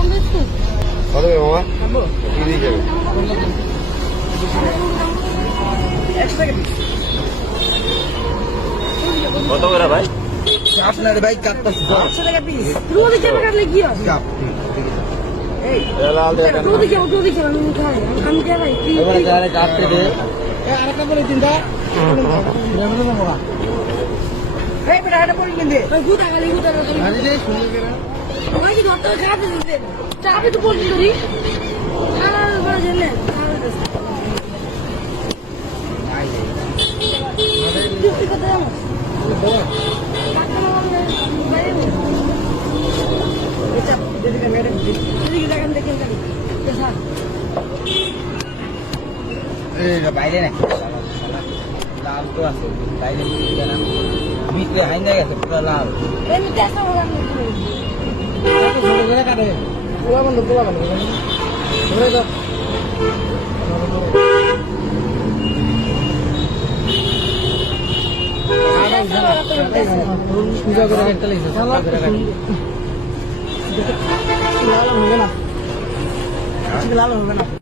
কত মামা? কি দিয়ে যাবে কত করে ভাই? আপনার ভাই টাকা পিস কাটলে কি হয় কাপ লাল দিয়ে রোদ খেয়ে রোদ খেয়ে আমি খাই আমি খাই ভাই কি এবারে যারা কাটতে দে আরেকটা করে তিনটা এই বেটা এটা পড়ি কিনতে ভাই গুটা গালি গুটা গালি আরে রে শুনে গেরা বাইরে না। লাল তো আছে বাইরে ভিতরে হাইন্দা গেছে পুরো লাল। পূজা করে একটা লাগছে লাল হবে না। লাল হবে না।